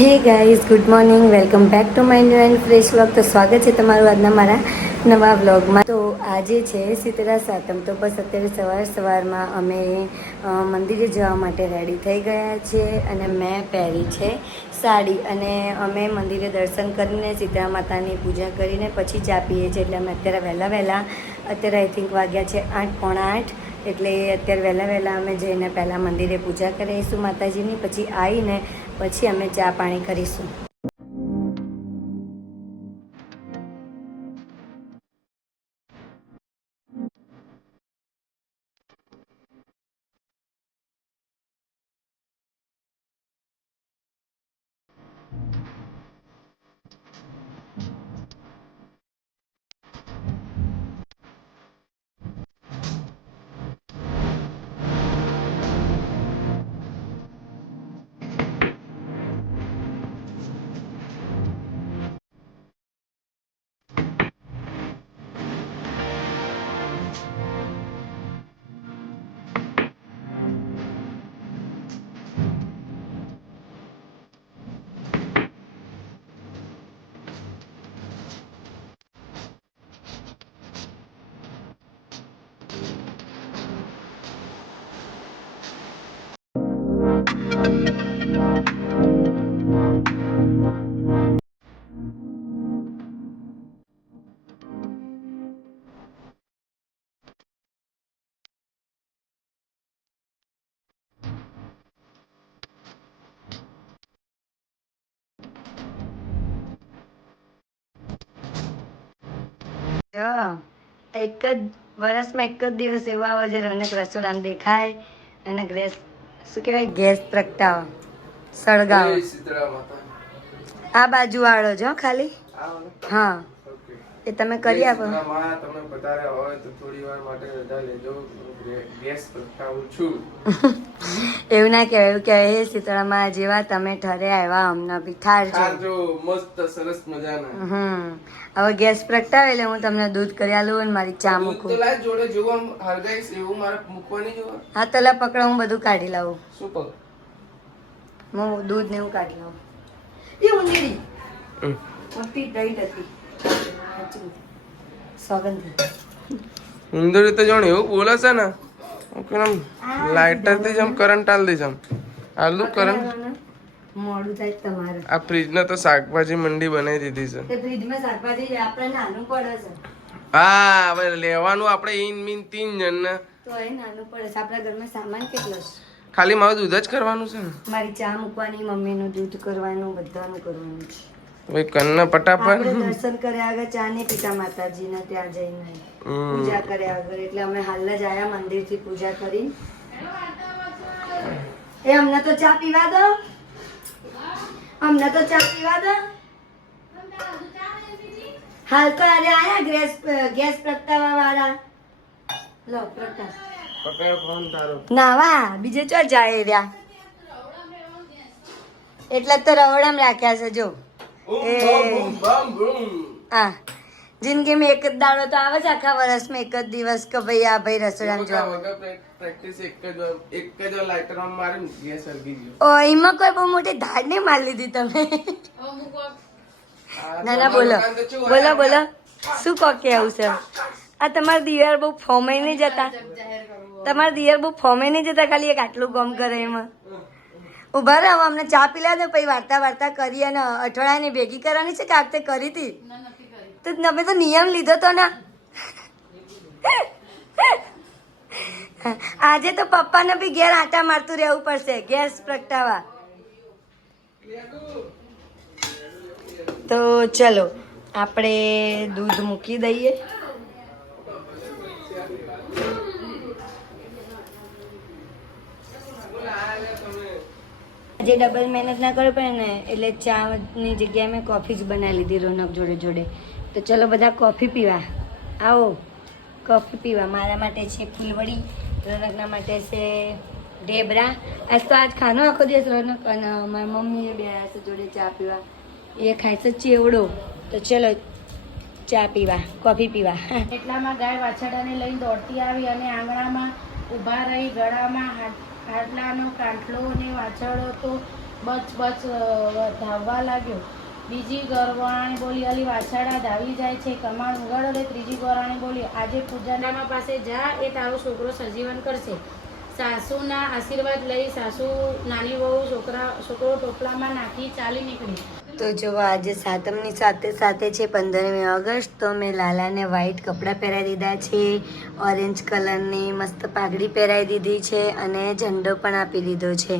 Hey guys, good morning. Welcome back to my new and fresh vlog. તો સ્વાગત છે તમારું આજના મારા નવા વ્લોગમાં. તો આજે છે શીતળા સાતમ. તો બસ અત્યારે સવાર સવારમાં અમે મંદિરે જવા માટે રેડી થઈ ગયા છીએ અને મેં પહેરી છે સાડી. અને અમે મંદિરે દર્શન કરીને સીતરા માતાની પૂજા કરીને પછી ચા પીએ છીએ. એટલે અમે અત્યારે વહેલા વહેલા, અત્યારે આઈ થિંક વાગ્યા છે આઠ, પોણા આઠ. એટલે અત્યારે વહેલા વહેલા અમે જઈને પહેલાં મંદિરે પૂજા કરીશું માતાજીની. પછી આવીને પછી અમે ચા પાણી કરીશું. એક જ વર્ષમાં એક જ દિવસ એવો આવે છે રનક રસોડામાં દેખાય અને ગેસ શું કહેવાય? ગેસ પ્રગટાવો સળગાવો. આ બાજુ વાળો જો ખાલી? હા. એ તમે કરી આપો. તમે પધાર્યા હોય તો થોડી વાર માટે રજા લેજો. ગેસ પ્રગટાવું છું. એવું ના કહેવાય એવું કહેવાય. હે શીતળામાં જેવા તમે ઠરે આવ્યા અમને બી ઠારજો મસ્ત સરસ મજાના. હમ. હવે ગેસ પ્રગટાવે એટલે હું તમને દૂધ કરી આલું અને મારી ચા મૂકું. જોડે જોવો હરગાઈસ એવું મારે મૂકવાની જોવા? હા તલા પકડો હું બધું કાઢી લાવું. શું પગ હું દૂધ ને એવું કાઢી લાવું. એ ઉંદીડી મોટી દહીં હતી. સાચું. ઉંદરી તો જોણ એવું બોલે છે ને હું કે આમ લાઇટરથી જમ કરંટ આલ દઈશ આમ આલુ કરંટ મોડું થાય તમારે. આ ફ્રીજ ને તો શાકભાજી મંડી બનાવી દીધી છે. તે ફ્રીજમાં શાકભાજી આપણે નાનું પડે છે. હા હવે લેવાનું આપણે ઈન મીન તીન જણ ને તો એ નાનું પડે છે. આપણા ઘરમાં સામાન કેટલો છે? ખાલી મારું દૂધ જ કરવાનું છે ને? મારી ચા મૂકવાની મમ્મીનું દૂધ કરવાનું બધાનું કરવાનું છે. ભાઈ કન્ના પટાપટ દર્શન કર્યા આગળ ચા નહીં પીતા માતાજીના ત્યાં જઈને પૂજા કર્યા આગળ એટલે અમે હાલ જ આયા મંદિરથી પૂજા કરી એ અમને તો ચા પીવા દો. અમને તો ચા પીવા દો. હાલ તો આજે આયા ગેસ ગેસ પ્રગટાવા વાળા લો પ્રગટા પકડ ફોન નાવા બીજે ચો જાય રહ્યા. એટલે જ તો રવડમ રાખ્યા છે જો. હા જિંદગીમાં એક જ દાડો તો આવે છે આખા વર્ષમાં એક જ દિવસ કે ભાઈ આ ભાઈ રસોડામાં જવા વગર એક જ એક જ વાર lighter ગેસ સળગી ગયો. ઓ એમાં કોઈ બહુ મોટી ધાડ નહીં મારી લીધી તમે. ના ના બોલો. બોલો બોલો. શું કહો કે આવું છે આ તમારા દિયર બહુ ફોમે નહીં જતા? તમારા દિયર બહુ ફોમે નહીં જતા ખાલી એક આટલું કામ કરે એમાં? ઊભા રહો અમને ચા પીલા દો પછી વાર્તા વાર્તા કરી અને અઠવાડિયાની ભેગી કરવાની છે કે આ વખતે કરી હતી? તો તમે તો નિયમ લીધો તો ના. આજે તો પપ્પાને બી ઘેર આટા મારતું રહેવું પડશે ગેસ પ્રગટાવા તો ચલો આપણે દૂધ મૂકી દઈએ. આજે ડબલ મહેનત ના કરવી પડે ને એટલે ચાની જગ્યાએ મેં કોફી જ બનાવી લીધી રોનક જોડે જોડે. તો ચલો બધા કોફી પીવા. આવો. કોફી પીવા. મારા માટે છે ફૂલવડી રોનકના માટે છે ઢેબરા. આજ તો આજ ખાનો આખો દિવસ રોનક અને મારી મમ્મીએ બે છે જોડે ચા પીવા. એ ખાય છે ચેવડો. તો ચલો ચા પીવા કોફી પીવા. એટલામાં ગાય વાછડાને લઈને દોડતી આવી અને આંગણામાં ઊભા રહી ગળામાં હાડલાનો કાંઠલો અને વાછરડો તો બચ બચ ધાવવા લાગ્યો. બીજી ગરવાણી બોલી, અલી વાછાડા ધાવી જાય છે, કમાણ ઉગાડો લે ત્રીજી ગોરાણી બોલી, આજે પૂજાનામા પાસે જા, એ તારો છોકરો સજીવન કરશે. સાસુના આશીર્વાદ લઈ સાસુ નાની વહુ, છોકરા, છોકરો ટોપલામાં નાખી ચાલી નીકળી. તો જો આજે સાતમની સાથે સાથે છે પંદરમી ઓગસ્ટ, તો મેં લાલાને વ્હાઈટ કપડાં પહેરાવી દીધા છે ઓરેન્જ કલરની મસ્ત પાઘડી પહેરાવી દીધી છે અને ઝંડો પણ આપી દીધો છે.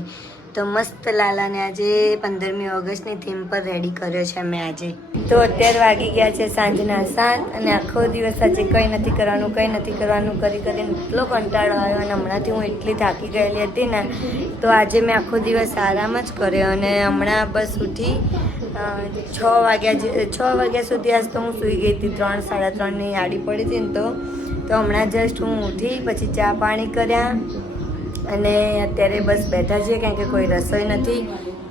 તો મસ્ત લાલાને આજે પંદરમી ઓગસ્ટની થીમ પર રેડી કર્યો છે અમે આજે. તો અત્યારે વાગી ગયા છે સાંજના સાત અને આખો દિવસ આજે કંઈ નથી કરવાનું, કંઈ નથી કરવાનું, કરી કરીને એટલો કંટાળો આવ્યો અને હમણાંથી હું એટલી થાકી ગયેલી હતી ને, તો આજે મેં આખો દિવસ આરામ જ કર્યો અને હમણાં બસ ઉઠી છ વાગ્યા છ વાગ્યા સુધી આજ તો હું સૂઈ ગઈ હતી. ત્રણ, સાડા ત્રણની આડી પડી હતી ને તો તો હમણાં જસ્ટ હું ઉઠી, પછી ચા પાણી કર્યા. અને અત્યારે બસ બેઠા છીએ, કારણ કે કોઈ રસોઈ નથી.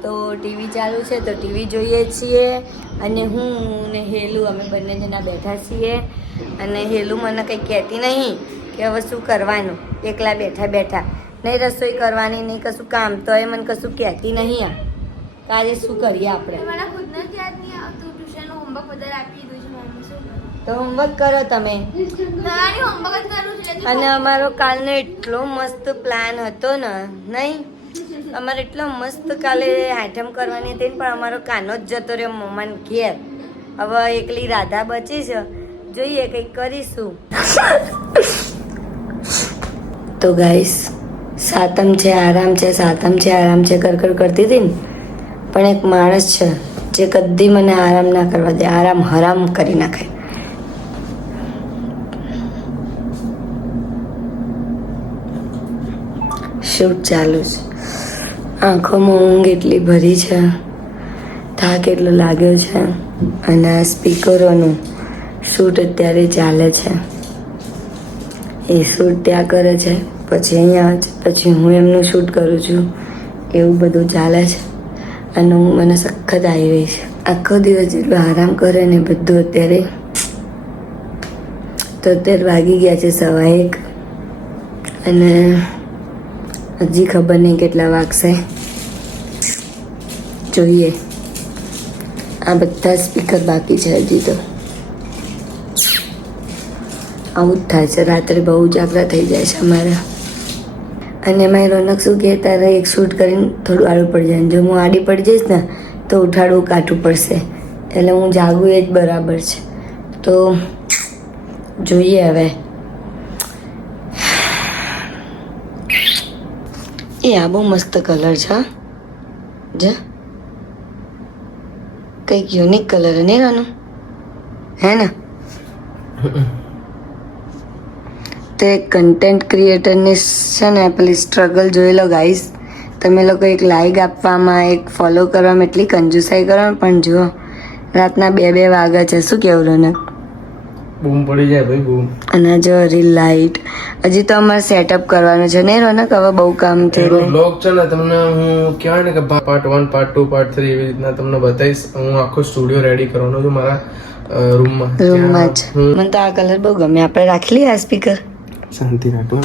તો ટીવી ચાલુ છે, તો ટીવી જોઈએ છીએ. અને હું ને હેલું, અમે બંને જણા બેઠા છીએ. અને હેલું મને કંઈ કહેતી નહીં કે હવે શું કરવાનું? એકલા બેઠા બેઠા. નહીં રસોઈ કરવાની, નહીં કશું કામ તો એ મને કશું કહેતી નહીં આ. તો આજે શું કરીએ આપણે? તો હોમવર્ક કરો તમે. અને અમારો કાલનો એટલો મસ્ત પ્લાન હતો ને નહીં? અમારે એટલો મસ્ત કાલે આઈટમ કરવાની હતી પણ અમારો કાનો જ જતો રહ્યો મમ્માને ઘેર. હવે એકલી રાધા બચી છે. જોઈએ કંઈક કરીશું. તો ગાઈસ સાતમ છે આરામ છે સાતમ છે આરામ છે કર કર કરતી હતી ને? પણ એક માણસ છે જે કદી મને આરામ ના કરવા દે, આરામ હરામ કરી નાખે. શૂટ ચાલુ છે? આંખોમાં ઊંઘ એટલી ભરી છે, થાક એટલો લાગ્યો છે, અને આ સ્પીકરોનું શૂટ અત્યારે ચાલે છે. એ શૂટ ત્યાં કરે છે, પછી અહીંયા પછી હું એમનું શૂટ કરું છું, એવું બધું ચાલે છે. અને હું મને સખત આવી રહી છે. આખો દિવસ જેટલો આરામ કરે ને બધું અત્યારે, તો અત્યારે વાગી ગયા છે સવા એક. અને હજી ખબર નહીં કેટલા વાગશે. જોઈએ. આ બધા સ્પીકર બાકી છે હજી તો. આવું જ થાય છે. રાત્રે બહુ જાગરા થઈ જાય છે અમારા. અને એમાં રોનક શું કહે, તારે એક શૂટ કરીને થોડું આડું પડી જાય. જો હું આડી પડી જઈશ ને, તો ઉઠાડવું કાઠું પડશે. એટલે હું જાગું એ જ બરાબર છે. તો જોઈએ હવે. એ આ બહુ મસ્ત કલર છે. જ. કંઈક યુનિક કલર નહીં હે ને? તો કન્ટેન્ટ ક્રિએટરની છે ને પેલી સ્ટ્રગલ જોઈ લો ગાઈસ તમે લોકો એક લાઈક આપવામાં એક ફોલો કરવામાં એટલી કંજુસાઈ કરો પણ જુઓ. રાતના બે બે વાગ્યા છે. શું કેવું રોનક? બૂમ પડી જાય ભાઈ બૂમ. અને જો રીલ લાઈટ હજી તો અમારે સેટઅપ કરવાનું છે. નહીં રોનક હવે બહુ કામ એટલે બ્લોગ છે ને તમને હું કહેવાય ને કે part one part two part three એવી રીતના તમને બતાવીશ. હું આખો સ્ટુડિયો રેડી કરવાનો છું મારા રૂમમાં રૂમમાં જ. મને તો આ કલર બહુ ગમે. આપણે રાખી લઈએ આ સ્પીકર શાંતિ રાખો